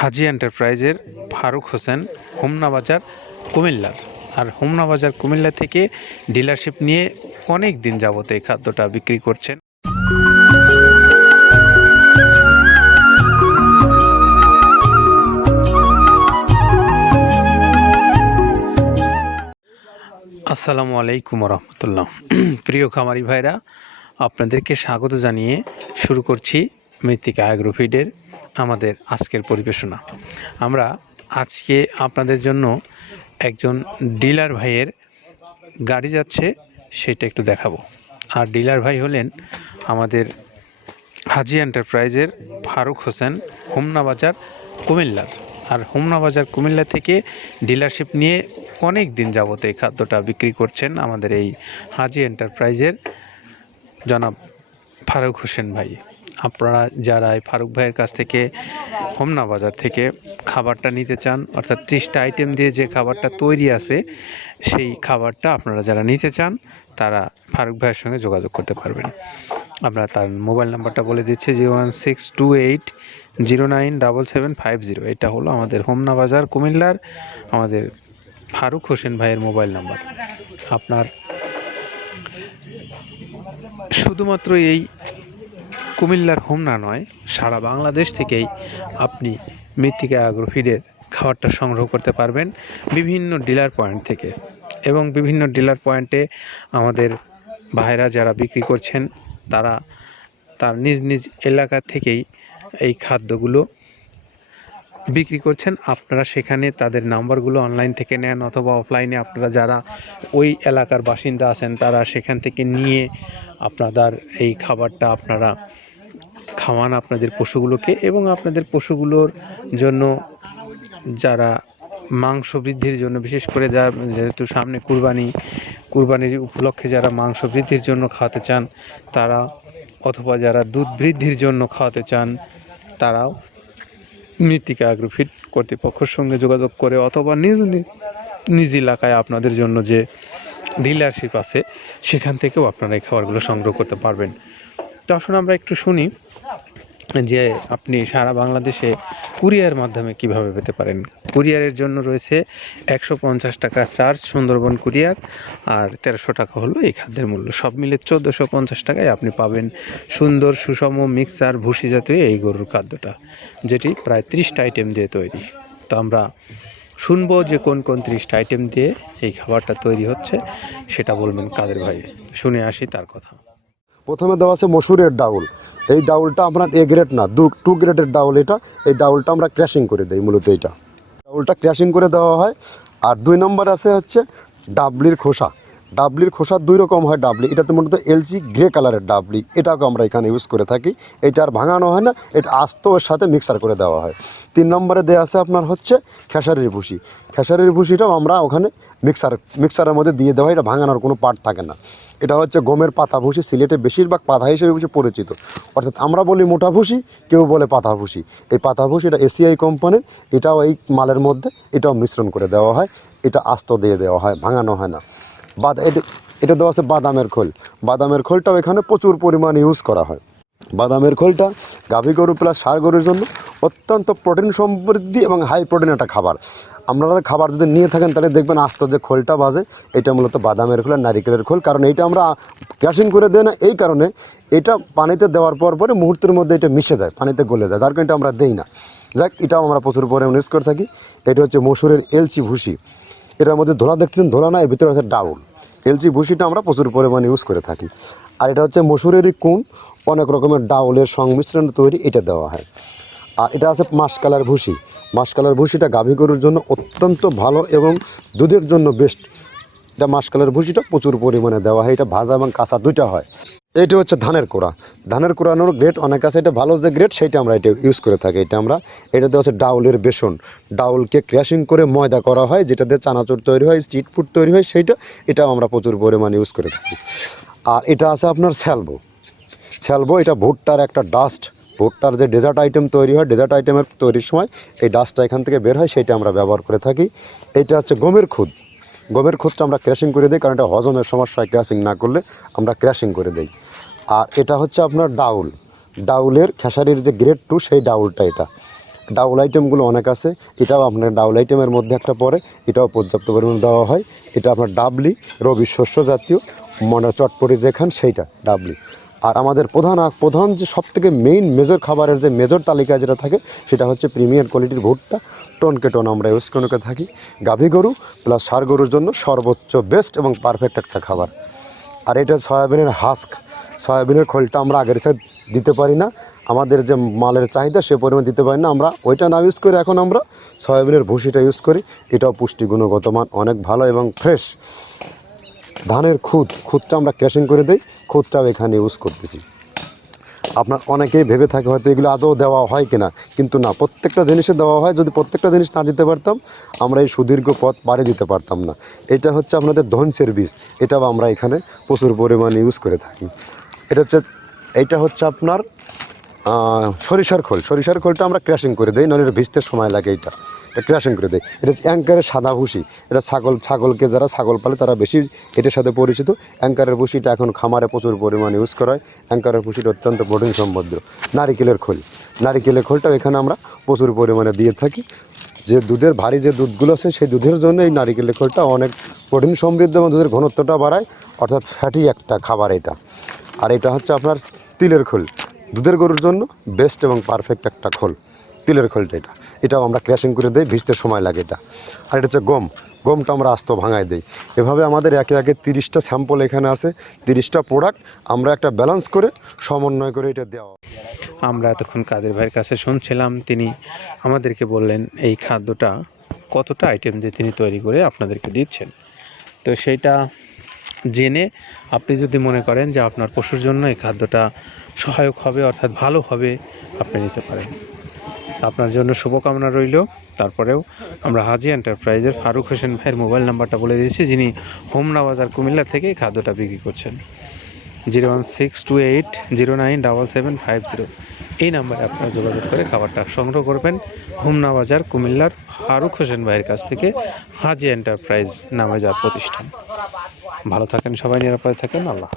হাজি এন্টারপ্রাইজের ফারুক হোসেন, হোমনা বাজার, কুমিল্লার। আর হোমনা বাজার কুমিল্লা থেকে ডিলারশিপ নিয়ে অনেক দিন যাবত এই খাদ্যটা বিক্রি করছেন। আসসালামু আলাইকুম রহমতুল্লাহ। প্রিয় খামারি ভাইরা, আপনাদেরকে স্বাগত জানিয়ে শুরু করছি মৃত্তিকা অ্যাগ্রোফিডের আমাদের আজকের পরিবেশনা। আমরা আজকে আপনাদের জন্য একজন ডিলার ভাইয়ের গাড়ি যাচ্ছে, সেটা একটু দেখাবো। আর ডিলার ভাই হলেন আমাদের হাজি এন্টারপ্রাইজের ফারুক হোসেন, হোমনা বাজার, কুমিল্লার। আর হোমনা বাজার কুমিল্লা থেকে ডিলারশিপ নিয়ে অনেক দিন যাবত এই খাদ্যটা বিক্রি করছেন আমাদের এই হাজি এন্টারপ্রাইজের জনাব ফারুক হোসেন ভাই। আপনারা যারা এই ফারুক ভাইয়ের কাছ থেকে হোমনা বাজার থেকে খাবারটা নিতে চান, অর্থাৎ 30টা আইটেম দিয়ে যে খাবারটা তৈরি আছে, সেই খাবারটা আপনারা যারা নিতে চান তারা ফারুক ভাইয়ের সঙ্গে যোগাযোগ করতে পারবেন। আমরা তার মোবাইল নাম্বারটা বলে দিচ্ছি, 01628097750। এটা হলো আমাদের হোমনা বাজার কুমিল্লার আমাদের ফারুক হোসেন ভাইয়ের মোবাইল নাম্বার। আপনার শুধুমাত্র এই কুমিল্লার হোমনা নয়, সারা বাংলাদেশ থেকেই আপনি মৃত্তিকা অ্যাগ্রোফিডের খাবারটা সংগ্রহ করতে পারবেন বিভিন্ন ডিলার পয়েন্ট থেকে। এবং বিভিন্ন ডিলার পয়েন্টে আমাদের ভাইরা যারা বিক্রি করছেন তারা তার নিজ নিজ এলাকা থেকেই এই খাদ্যগুলো বিক্রি করছেন। আপনারা সেখানে তাদের নাম্বারগুলো অনলাইন থেকে নেন, অথবা অফলাইনে আপনারা যারা ওই এলাকার বাসিন্দা আছেন তারা সেখান থেকে নিয়ে আপনাদের এই খাবারটা আপনারা খাওয়ান আপনাদের পশুগুলোকে। এবং আপনাদের পশুগুলোর জন্য যারা মাংস বৃদ্ধির জন্য, বিশেষ করে যারা যেহেতু সামনে কুরবানির উপলক্ষে যারা মাংস বৃদ্ধির জন্য খাওয়াতে চান তারা, অথবা যারা দুধ বৃদ্ধির জন্য খাওয়াতে চান তারাও মৃত্তিকা অ্যাগ্রোফিড কর্তৃপক্ষের সঙ্গে যোগাযোগ করে, অথবা নিজ এলাকায় আপনাদের জন্য যে ডিলারশিপ আছে সেখান থেকেও আপনারা এই খাবারগুলো সংগ্রহ করতে পারবেন। তো আসুন আমরা একটু শুনি যে আপনি সারা বাংলাদেশে কুরিয়ার মাধ্যমে কিভাবে পেতে পারেন। কুরিয়ারের জন্য রয়েছে 150 টাকা চার্জ সুন্দরবন কুরিয়ার, আর 1300 টাকা হলো এই খাদ্যের মূল্য। সব মিলে 1450 টাকায় আপনি পাবেন সুন্দর সুষম মিক্সার ভুসি জাতীয় এই গরুর খাদ্যটা, যেটি প্রায় 30টা আইটেম দিয়ে তৈরি। তো আমরা শুনবো যে কোন কোন 30টা আইটেম দিয়ে এই খাবারটা তৈরি হচ্ছে, সেটা বলবেন কাদের ভাই। শুনে আসি তার কথা। প্রথমে দেওয়া আছে মসুরের ডাউল। এই ডাউলটা আপনার এ গ্রেড না, 2 গ্রেডের ডাউল এটা। এই ডাউলটা আমরা ক্র্যাশিং করে দিই, মূলত এইটা ডাউলটা ক্র্যাশিং করে দেওয়া হয়। আর 2 নম্বর আছে হচ্ছে ডাবলির খোসা। ডাবলির খোসা 2 রকম হয় ডাবলি, এটাতে মূলত এলসি গ্রে কালারের ডাবলি, এটাকে আমরা এখানে ইউজ করে থাকি। এটা আর ভাঙানো হয় না, এটা আস্ত ওর সাথে মিক্সার করে দেওয়া হয়। 3 নম্বরে দেওয়া আছে আপনার হচ্ছে খেসারির ভুসি। খেসারির ভুসিটাও আমরা ওখানে মিক্সারের মধ্যে দিয়ে দেওয়া হয়, এটা ভাঙানোর কোনো পার্ট থাকে না। এটা হচ্ছে গমের পাতা ভুসি, সিলেটে বেশিরভাগ পাতা হিসেবে পরিচিত। অর্থাৎ আমরা বলি মোটা ভুসি, কেউ বলে পাতা ভুসি। এই পাতা ভুসি এটা এসিআই কোম্পানির, এটাও এই মালের মধ্যে এটাও মিশ্রণ করে দেওয়া হয়, এটা আস্ত দিয়ে দেওয়া হয়, ভাঙানো হয় না। এটা দেওয়া আছে বাদামের খোল। বাদামের খোলটাও এখানে প্রচুর পরিমাণে ইউজ করা হয়। বাদামের খোলটা গাভী গরু প্লাস ষাঁড় গরুর জন্য অত্যন্ত প্রোটিন সমৃদ্ধি এবং হাই প্রোটিন একটা খাবার। আপনারা খাবার যদি নিয়ে থাকেন তাহলে দেখবেন আস্ত যে খোলটা বাজে, এটা মূলত বাদামের খোল আর নারিকেলের খোল। কারণ এইটা আমরা ক্র্যাশিং করে দেয় না, এই কারণে এটা পানিতে দেওয়ার পরে মুহূর্তের মধ্যে এটা মিশে যায়, পানিতে গলে যায়, যার কারণে এটা আমরা দেই না। যাক, এটাও আমরা প্রচুর পরিমাণে ইউজ করে থাকি। এটা হচ্ছে মসুরের এলচি ভুসি। এটার মধ্যে ধোলা দেখছেন, ধোলা না, এর ভিতরে আছে ডাউল। এলচি ভুসিটা আমরা প্রচুর পরিমাণে ইউজ করে থাকি। আর এটা হচ্ছে মসুরেরই কুন, অনেক রকমের ডাউলের সংমিশ্রণ তৈরি, এটা দেওয়া হয়। আর এটা আছে মাসকালার ভুসি। মাসকালার ভুসিটা গাভী গরুর জন্য অত্যন্ত ভালো এবং দুধের জন্য বেস্ট। এটা মাসকালার ভুসিটা প্রচুর পরিমাণে দেওয়া হয়, এটা ভাজা এবং কাঁচা দুইটা হয়। এইটা হচ্ছে ধানের কোড়া। ধানের কোড়ানোর গ্রেড অনেক আছে, এটা ভালো যে গ্রেড সেইটা আমরা এটা ইউজ করে থাকি। এটাতে হচ্ছে ডাউলের বেসন। ডাউলকে ক্র্যাশিং করে ময়দা করা হয়, যেটা দিয়ে চানাচুর তৈরি হয়, স্ট্রিট ফুড তৈরি হয়, এটাও আমরা প্রচুর পরিমাণে ইউজ করে থাকি। আর এটা আছে আপনার স্যালবো। এটা ভুট্টার একটা ডাস্ট। ভুট্টার যে ডেজার্ট আইটেম তৈরি হয়, ডেজার্ট আইটেমের তৈরির সময় এই ডাস্টটা এখান থেকে বের হয়, সেইটা আমরা ব্যবহার করে থাকি। এটা হচ্ছে গমের খুদ। গমের খুদটা আমরা ক্র্যাশিং করে দিই, কারণ এটা হজমের সমস্যায় ক্র্যাশিং না করলে আমরা ক্র্যাশিং করে দিই। আর এটা হচ্ছে আপনার ডাউলের খেসারির যে গ্রেড 2 সেই ডাউলটা। ডাউল আইটেমগুলো অনেক আছে, এটাও আপনার ডাউল আইটেমের মধ্যে একটা পড়ে, এটাও পর্যাপ্ত পরিমাণে দেওয়া হয়। এটা আপনার ডাবলি, রবি শস্য জাতীয়, মানে চটপটি যেখান সেইটা ডাবলি। আর আমাদের প্রধান যে সবথেকে মেইন মেজর খাবারের যে মেজর তালিকায় যেটা থাকে সেটা হচ্ছে প্রিমিয়ার কোয়ালিটির ভুট্টা, টনকে টন আমরা ইউজ করে থাকি। গাভী গরু প্লাস ষাঁড় গরুর জন্য সর্বোচ্চ বেস্ট এবং পারফেক্ট একটা খাবার। আর এটা সয়াবিনের হাস্ক, সয়াবিনের খোলটা আমরা আগের সাথে দিতে পারি না, আমাদের যে মালের চাহিদা সে পরিমাণ দিতে পারি না, আমরা ওইটা না ইউজ করে এখন আমরা সয়াবিনের ভুসিটা ইউজ করি। এটাও পুষ্টি গুণগত মান অনেক ভালো এবং ফ্রেশ। ধানের খুদটা আমরা ক্র্যাশিং করে দিই, খুদটাও এখানে ইউজ করতেছি। আপনার অনেকেই ভেবে থাকে হয়তো এগুলো আদৌ দেওয়া হয় কিনা, কিন্তু না, প্রত্যেকটা জিনিসে দেওয়া হয়। যদি প্রত্যেকটা জিনিস না দিতে পারতাম আমরা এই সুদীর্ঘ পথ পাড়ি দিতে পারতাম না। এটা হচ্ছে আপনাদের ধনচের বীজ, এটাও আমরা এখানে প্রচুর পরিমাণে ইউজ করে থাকি। এইটা হচ্ছে আপনার সরিষার খোলটা আমরা ক্র্যাশিং করে দিই, নইলে ভিজতে সময় লাগে। এটা ক্র্যাশিং করে দেয়। এটা অ্যাঙ্কারের সাদা ভুসি, এটা ছাগলকে যারা ছাগল পালে তারা বেশি এটার সাথে পরিচিত। অ্যাঙ্কারের ভুসিটা এখন খামারে প্রচুর পরিমাণে ইউজ করা হয়। অ্যাঙ্কারের ভুসিটা অত্যন্ত প্রোটিন সমৃদ্ধ। নারিকেলের খোলটাও এখানে আমরা প্রচুর পরিমাণে দিয়ে থাকি। যে দুধের ভারী যে দুধগুলো আছে সেই দুধের জন্য এই নারিকেলের খোলটা অনেক প্রোটিন সমৃদ্ধ এবং দুধের ঘনত্বটা বাড়ায়, অর্থাৎ ফ্যাটি একটা খাবার এটা। আর এটা হচ্ছে আপনার তিলের খোল, দুধের গরুর জন্য বেস্ট এবং পারফেক্ট একটা খোল, তিলের খোলটা। এটাও আমরা ক্র্যাশিং করে দিই, ভিজতে সময় লাগে এটা। আর এটা হচ্ছে গমটা আমরা আস্ত ভাঙায় দিই। এভাবে আমাদের একে 30টা স্যাম্পল এখানে আছে, 30টা প্রোডাক্ট আমরা একটা ব্যালেন্স করে সমন্বয় করে এটা দেওয়া। আমরা এতক্ষণ কাদের ভাইয়ের কাছে শুনছিলাম, তিনি আমাদেরকে বললেন এই খাদ্যটা কতটা আইটেম দিয়ে তিনি তৈরি করে আপনাদেরকে দিচ্ছেন। তো সেইটা জেনে আপনি যদি মনে করেন যে আপনার পশুর জন্য এই খাদ্যটা সহায়ক হবে, অর্থাৎ ভালো হবে, আপনি নিতে পারেন। আপনার জন্য শুভকামনা রইল। তারপরেও আমরা হাজি এন্টারপ্রাইজের ফারুক হোসেন ভাইয়ের মোবাইল নাম্বারটা বলে দিয়েছি, যিনি হোমনা বাজার কুমিল্লা থেকে এই খাদ্যটা বিক্রি করছেন। 01628097750 এই নাম্বারে আপনারা যোগাযোগ করে খাবারটা সংগ্রহ করবেন হোমনা বাজার কুমিল্লার ফারুক হোসেন ভাইয়ের কাছ থেকে, হাজি এন্টারপ্রাইজ নামে যার প্রতিষ্ঠান। ভালো থাকেন সবাই, নিরাপদে থাকেন। আল্লাহ।